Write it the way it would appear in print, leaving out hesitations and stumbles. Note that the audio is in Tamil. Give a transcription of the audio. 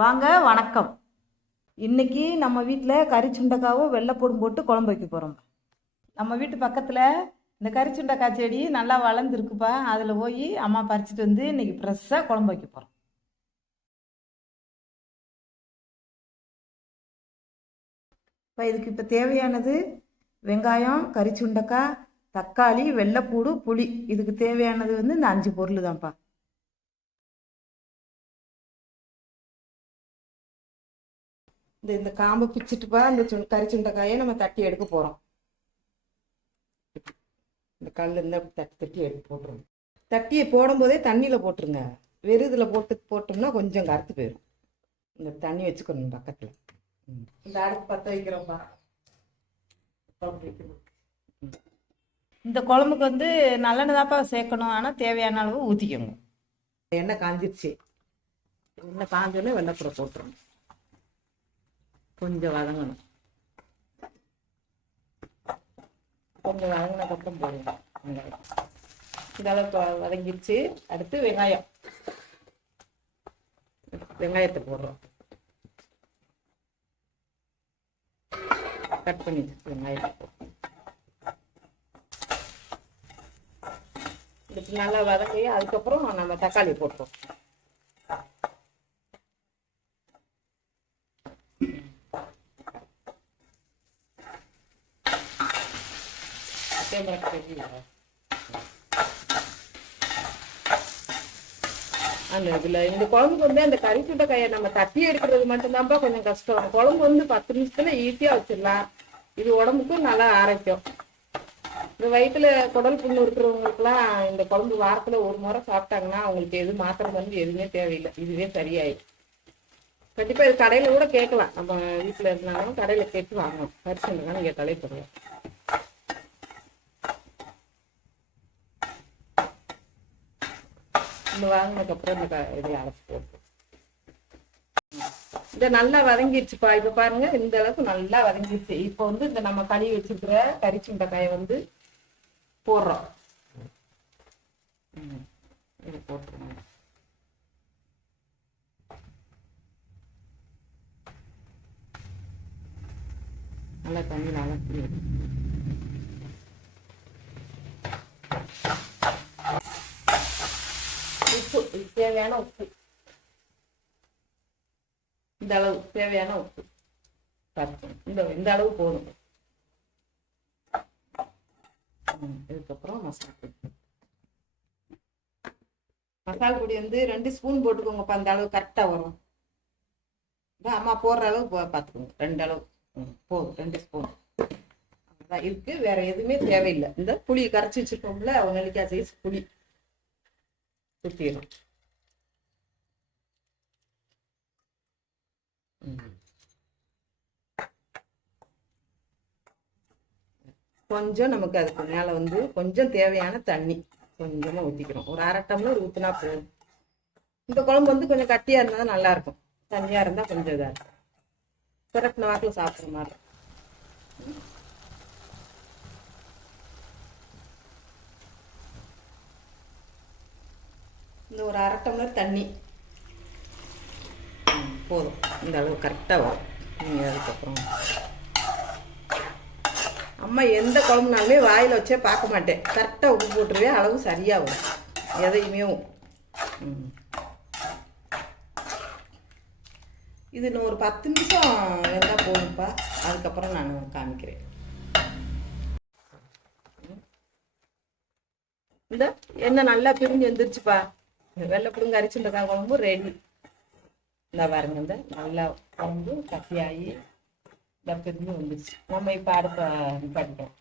வாங்க வணக்கம். இன்னைக்கு நம்ம வீட்டில் கறிச்சுண்டக்காவும் வெள்ளைப்பூடும் போட்டு குழம்பு வைக்க போகிறோம். நம்ம வீட்டு பக்கத்தில் இந்த கறிச்சுண்டக்காய் செடி நல்லா வளர்ந்துருக்குப்பா. அதில் போய் அம்மா பறிச்சுட்டு வந்து இன்னைக்கு ஃப்ரெஷ்ஷாக குழம்பு வைக்க போகிறோம். இப்போ இதுக்கு இப்போ தேவையானது வெங்காயம், கறிச்சுண்டக்காய், தக்காளி, வெள்ளைப்பூடு, புளி. இதுக்கு தேவையானது இந்த 5 பொருள் தான்ப்பா. இந்த காம்பை பிச்சுட்டுப்பா இந்த கறிச்சுண்டைக்காயை நம்ம தட்டி எடுக்க போகிறோம். இந்த கல் அப்படி தட்டி தட்டி எடுத்து போட்டுருங்க. தட்டியை போடும்போதே தண்ணியில் போட்டுருங்க. வெறும் இதில் போட்டோம்னா கொஞ்சம் கருத்து போயிடும். இந்த தண்ணி வச்சுக்கணும் பக்கத்தில். இந்த அடுப்பு பற்ற வைக்கிறோம்ப்பா. இந்த குழம்புக்கு நல்லெண்ணெய் தான்ப்பா சேர்க்கணும். ஆனால் தேவையான அளவு ஊற்றிக்கோங்க. எண்ணெய் காஞ்சிருச்சு. எண்ணெய் காஞ்சோடனே வெள்ளைப்பூரை போட்டுருங்க. கொஞ்சம் வதங்கணும். கொஞ்சம் வதங்கினதுக்கப்புறம் போடுங்க வெங்காயம். இந்த அளவுக்கு வதங்கிடுச்சு. அடுத்து வெங்காயத்தை போடுறோம். கட் பண்ணி வெங்காயத்தை போடுறோம். இதுக்கு நல்லா வதங்கி அதுக்கப்புறம் நம்ம தக்காளி போட்டுறோம். அந்த இதுல இந்த குழம்புக்கு அந்த கறிச்சுண்டைக்காயை நம்ம தட்டி எடுக்கிறது மட்டும்தான்ப்பா கொஞ்சம் கஷ்டம். குழம்பு 10 நிமிஷத்துல ஈஸியா வச்சிடலாம். இது உடம்புக்கும் நல்லா ஆரோக்கியம். இந்த வயிற்றுல குடல் புண்ணு இருக்கிறவங்களுக்குலாம் இந்த குழம்பு வாரத்துல ஒரு முறை சாப்பிட்டாங்கன்னா அவங்களுக்கு எது மாத்திரை எதுவுமே தேவையில்லை. இதுவே சரியாயிடும். கண்டிப்பா இது கடையில கூட கேட்கலாம். நம்ம வீட்டுல இருந்தாலும் கடையில கேட்டு வாங்கணும். கறிச்சுண்டைக்காய் இங்கே தலைப்படுவோம். வாங்கினதுக்கப்புறம் இந்த இதை அரைச்சி போட்டு இதை நல்லா வதங்கிடுச்சுப்பா. இப்போ பாருங்க இந்த அளவுக்கு நல்லா வதங்கிடுச்சு. இப்போ இந்த நம்ம கழுவி வச்சிருக்கிற கறிச்சுண்டைக்காயை போடுறோம். இதை போட்டுருங்க. நல்லா தண்ணி வளர்த்து உப்பு தேவையான உப்பு. இந்த அளவு தேவையான உப்பு இந்த அளவு போதும். இதுக்கப்புறம் மசாலா பொடி 2 ஸ்பூன் போட்டுக்கோங்கப்பா. அந்த அளவு கரெக்டா வரும். அம்மா போடுற அளவு பார்த்துக்கோங்க. 2 அளவு போதும். 2 ஸ்பூன் அதான் இருக்கு. வேற எதுவுமே தேவையில்லை. இந்த புளி கரைச்சி வச்சுக்கோங்கள, நெல்லிக்காய் சைஸ் புளி சுத்திடும். கொஞ்சம் நமக்கு அதுக்கு மேல கொஞ்சம் தேவையான தண்ணி கொஞ்சமா ஊத்திக்கிறோம். ஒரு 1/2 டம்ளர் ஊத்தினா போதும். இந்த குழம்பு கொஞ்சம் கட்டியா இருந்தா நல்லா இருக்கும். தண்ணியா இருந்தா கொஞ்சம் இதா இருக்கும். பிறகு வாக்கில் சாப்பிட்ற மாதிரி. இந்த ஒரு 1/2 டம்ளர் தண்ணி போதும். இந்த அளவு கரெக்டாக வரும். நீங்கள் அதுக்கப்புறம் அம்மா எந்த குழம்புனாலுமே வாயில் வச்சே பார்க்க மாட்டேன். கரெக்டாக உப்பு போட்டுருவேன். அளவு சரியாக வரும் எதையுமே. இது இன்னும் ஒரு 10 நிமிஷம் வெந்தால் போதும்ப்பா. அதுக்கப்புறம் நான் காமிக்கிறேன். இந்த எண்ணெய் நல்லா பிரிஞ்சு வந்துருச்சுப்பா. வெள்ளைப்பூடும் கறிச்சுண்டைக்காய் குழம்பு ரெடி. இந்த பாருங்க, இந்த நல்லா குழம்பு கட்டியாகி இந்த பிரிஞ்சு வந்துருச்சு. நம்ம இப்போ அடுப்பை நிப்பாட்டிட்டோம்.